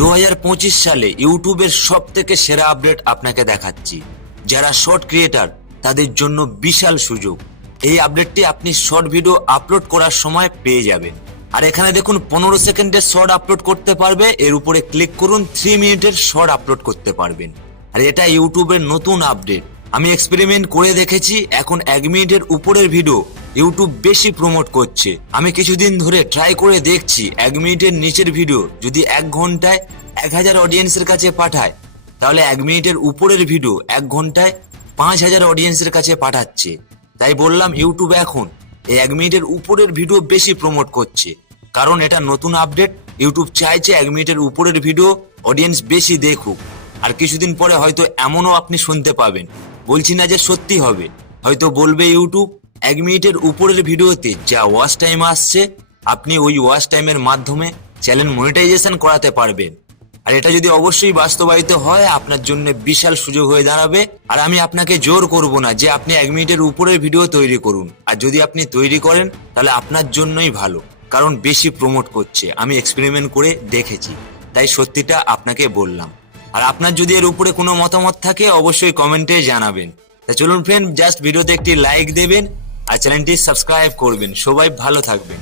2025 সালে ইউটিউবের সব থেকে সেরা আপডেট আপনাকে দেখাচ্ছি। যারা শর্ট ক্রিয়েটার তাদের জন্য বিশাল সুযোগ। এই আপডেটটি আপনি শর্ট ভিডিও আপলোড করার সময় পেয়ে যাবেন। আর এখানে দেখুন 15 সেকেন্ডের শর্ট আপলোড করতে পারবে, এর উপরে ক্লিক করুন 3 মিনিটের শর্ট আপলোড করতে পারবেন। আর এটা ইউটিউবের নতুন আপডেট। আমি এক্সপেরিমেন্ট করে দেখেছি, এখন 1 মিনিটের উপরের ভিডিও ইউটিউব বেশি প্রমোট করছে। আমি কিছুদিন ধরে ট্রাই করে দেখছি 1 মিনিটের নিচের ভিডিও যদি 1 ঘন্টায় 1000 অডিয়েন্সের কাছে পাঠায়, তাহলে 1 মিনিটের উপরের ভিডিও 1 ঘন্টায় 5000 অডিয়েন্সের কাছে পাঠাচ্ছে। তাই বললাম ইউটিউব এখন এই 1 মিনিটের উপরের ভিডিও বেশি প্রমোট করছে, কারণ এটা নতুন আপডেট। ইউটিউব চাইছে 1 মিনিটের উপরের ভিডিও অডিয়েন্স বেশি দেখুক। আর কিছুদিন পরে হয়তো এমনও আপনি শুনতে পাবেন, বলছি না যে সত্যি হবে, হয়তো বলবে ইউটিউব 1 মিনিটের উপরের ভিডিওতে যা ওয়াচ টাইম আসছে আপনি ওই ওয়াচ টাইমের মাধ্যমে চ্যানেল মনিটাইজেশন করাতে পারবেন। আর এটা যদি অবশ্যই বাস্তবায়িত হয় আপনার জন্য বিশাল সুযোগ হয়ে দাঁড়াবে। আর আমি আপনাকে জোর করব না যে আপনি 1 মিনিটের উপরের ভিডিও তৈরি করুন, আর যদি আপনি তৈরি করেন তাহলে আপনার জন্যই ভালো, কারণ বেশি প্রমোট করছে। আমি এক্সপেরিমেন্ট করে দেখেছি, তাই সত্যিটা আপনাকে বললাম। আর আপনার যদি এর উপরে কোনো মতামত থাকে অবশ্যই কমেন্টে জানাবেন। তা চলুন ফ্রেন্ড, জাস্ট ভিডিওতে একটি লাইক দেবেন আর চ্যানেলটি সাবস্ক্রাইব করবেন। সবাই ভালো থাকবেন।